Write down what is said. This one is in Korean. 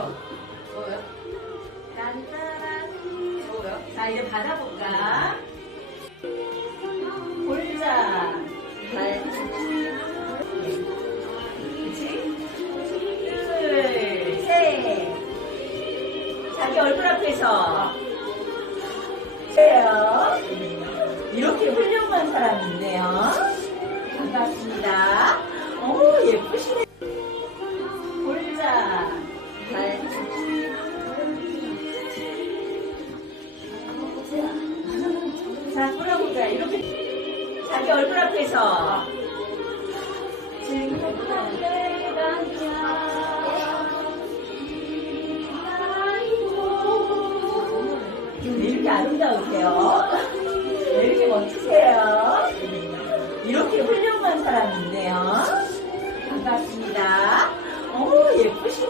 뭐야? 뭐야? 뭐야? 자, 이제 받아볼까? 골자. 자기 얼굴 앞에서. 세요. 이렇게 훌륭한 사람이 있네요. 자, 이렇게 자기 얼굴 앞에서 이렇게 아름다우세요. 이렇게 멋지세요. 이렇게 훌륭한 사람인데요. 반갑습니다.